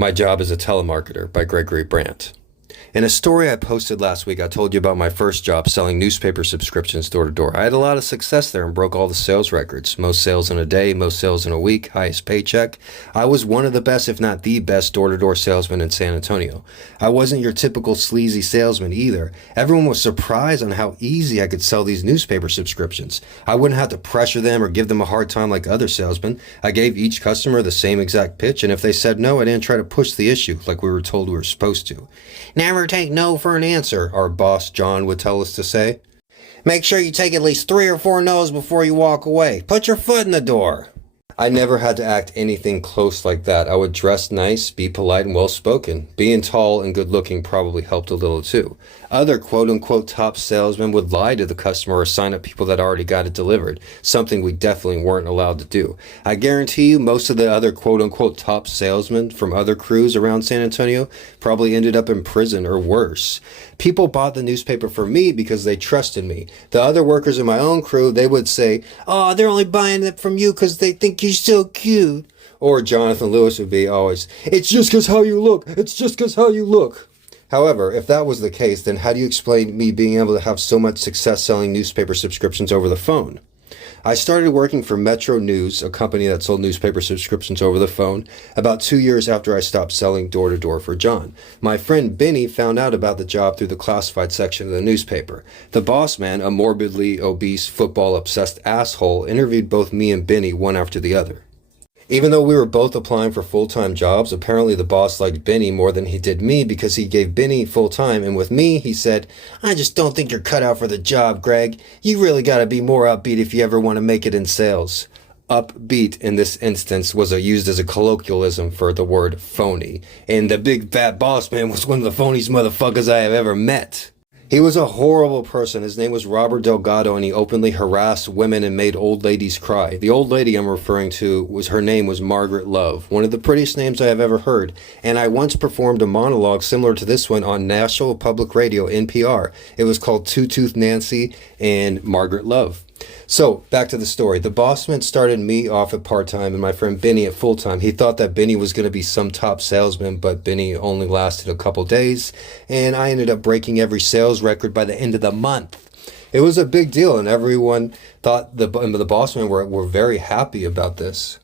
My Job as a Telemarketer by Gregory Brandt. In a story I posted last week, I told you about my first job selling newspaper subscriptions door to door. I had a lot of success there and broke all the sales records. Most sales in a day, most sales in a week, highest paycheck. I was one of the best, if not the best, door-to-door salesman in San Antonio. I wasn't your typical sleazy salesman either. Everyone was surprised on how easy I could sell these newspaper subscriptions. I wouldn't have to pressure them or give them a hard time like other salesmen. I gave each customer the same exact pitch, and if they said no, I didn't try to push the issue like we were told we were supposed to. Never take no for an answer, our boss John would tell us to say. Make sure you take at least 3 or 4 no's before you walk away. Put your foot in the door. I never had to act anything close like that. I would dress nice, be polite and well-spoken. Being tall and good-looking probably helped a little too. Other quote-unquote top salesmen would lie to the customer or sign up people that already got it delivered, something we definitely weren't allowed to do. I guarantee you most of the other quote-unquote top salesmen from other crews around San Antonio probably ended up in prison or worse. People bought the newspaper for me because they trusted me. The other workers in my own crew, they would say, "Oh, they're only buying it from you because they think you're so cute." Or Jonathan Lewis would be always, "It's just 'cause how you look. It's just 'cause how you look." However, if that was the case, then how do you explain me being able to have so much success selling newspaper subscriptions over the phone? I started working for Metro News, a company that sold newspaper subscriptions over the phone, about 2 years after I stopped selling door-to-door for John. My friend Benny found out about the job through the classified section of the newspaper. The boss man, a morbidly obese, football-obsessed asshole, interviewed both me and Benny one after the other. Even though we were both applying for full-time jobs, apparently the boss liked Benny more than he did me because he gave Benny full-time, and with me, he said, "I just don't think you're cut out for the job, Greg. You really gotta be more upbeat if you ever want to make it in sales." Upbeat in this instance was used as a colloquialism for the word phony, and the big fat boss man was one of the phoniest motherfuckers I have ever met. He was a horrible person. His name was Robert Delgado, and he openly harassed women and made old ladies cry. The old lady I'm referring to, her name was Margaret Love, one of the prettiest names I have ever heard. And I once performed a monologue similar to this one on National Public Radio, NPR. It was called Two-Tooth Nancy and Margaret Love. So, back to the story. The bossman started me off at part-time and my friend Benny at full-time. He thought that Benny was going to be some top salesman, but Benny only lasted a couple days, and I ended up breaking every sales record by the end of the month. It was a big deal, and everyone thought the bossmen were very happy about this.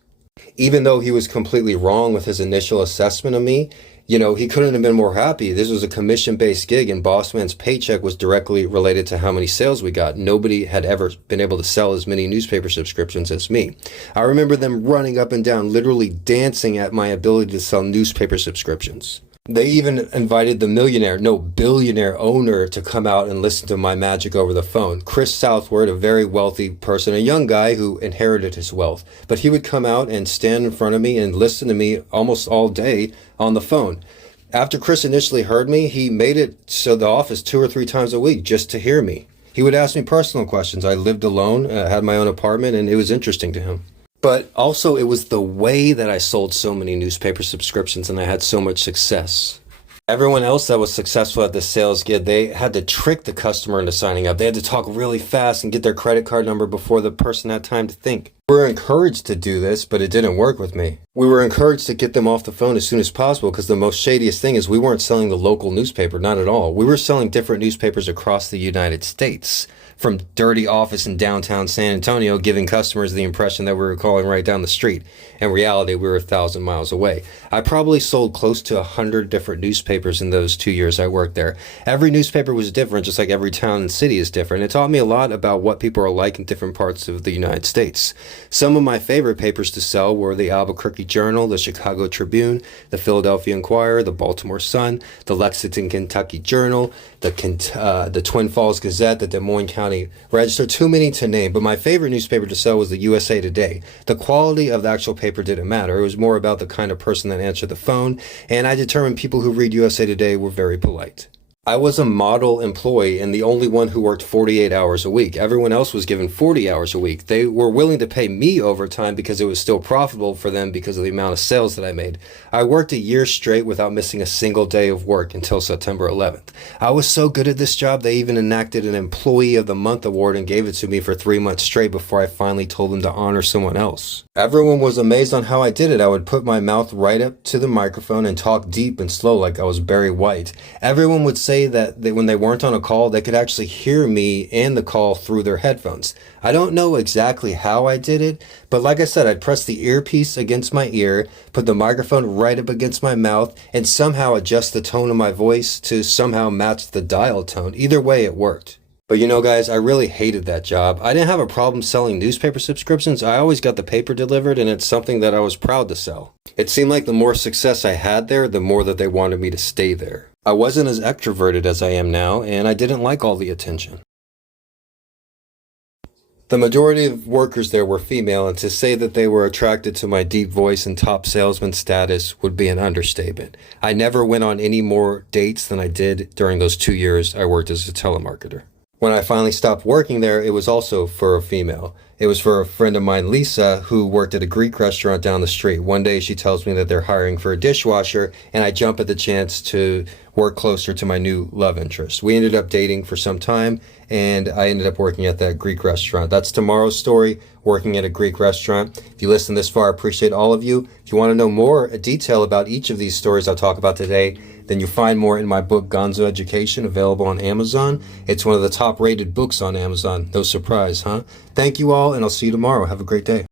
Even though he was completely wrong with his initial assessment of me, he couldn't have been more happy. This was a commission-based gig, and Bossman's paycheck was directly related to how many sales we got. Nobody had ever been able to sell as many newspaper subscriptions as me. I remember them running up and down, literally dancing at my ability to sell newspaper subscriptions. They even invited the billionaire owner to come out and listen to my magic over the phone. Chris Southward, a very wealthy person, a young guy who inherited his wealth. But he would come out and stand in front of me and listen to me almost all day on the phone. After Chris initially heard me, he made it to the office 2 or 3 times a week just to hear me. He would ask me personal questions. I lived alone, had my own apartment, and it was interesting to him. But also, it was the way that I sold so many newspaper subscriptions and I had so much success. Everyone else that was successful at the sales gig, they had to trick the customer into signing up. They had to talk really fast and get their credit card number before the person had time to think. We were encouraged to do this, but it didn't work with me. We were encouraged to get them off the phone as soon as possible because the most shadiest thing is we weren't selling the local newspaper, not at all. We were selling different newspapers across the United States. From dirty office in downtown San Antonio, giving customers the impression that we were calling right down the street. In reality, we were 1,000 miles away. I probably sold close to 100 different newspapers in those 2 years I worked there. Every newspaper was different, just like every town and city is different. It taught me a lot about what people are like in different parts of the United States. Some of my favorite papers to sell were the Albuquerque Journal, the Chicago Tribune, the Philadelphia Inquirer, the Baltimore Sun, the Lexington, Kentucky Journal, the Twin Falls Gazette, the Des Moines County Register. Too many to name, but my favorite newspaper to sell was the USA Today. The quality of the actual paper didn't matter. It was more about the kind of person that answered the phone, and I determined people who read USA Today were very polite. I was a model employee and the only one who worked 48 hours a week. Everyone else was given 40 hours a week. They were willing to pay me overtime because it was still profitable for them because of the amount of sales that I made. I worked a year straight without missing a single day of work until September 11th. I was so good at this job, they even enacted an Employee of the Month award and gave it to me for 3 months straight before I finally told them to honor someone else. Everyone was amazed on how I did it. I would put my mouth right up to the microphone and talk deep and slow like I was Barry White. Everyone would say that when they weren't on a call, they could actually hear me and the call through their headphones. I don't know exactly how I did it, but like I said, I'd press the earpiece against my ear, put the microphone right up against my mouth, and somehow adjust the tone of my voice to somehow match the dial tone. Either way, it worked. But you know, guys, I really hated that job. I didn't have a problem selling newspaper subscriptions. I always got the paper delivered, and it's something that I was proud to sell. It seemed like the more success I had there, the more that they wanted me to stay there. I wasn't as extroverted as I am now, and I didn't like all the attention. The majority of workers there were female, and to say that they were attracted to my deep voice and top salesman status would be an understatement. I never went on any more dates than I did during those 2 years I worked as a telemarketer. When I finally stopped working there, it was also for a female. It was for a friend of mine, Lisa, who worked at a Greek restaurant down the street. One day she tells me that they're hiring for a dishwasher, and I jump at the chance to work closer to my new love interest. We ended up dating for some time, and I ended up working at that Greek restaurant. That's tomorrow's story, working at a Greek restaurant. If you listen this far, I appreciate all of you. If you want to know more detail about each of these stories I'll talk about today, then you'll find more in my book, Gonzo Education, available on Amazon. It's one of the top rated books on Amazon. No surprise, huh? Thank you all, and I'll see you tomorrow. Have a great day.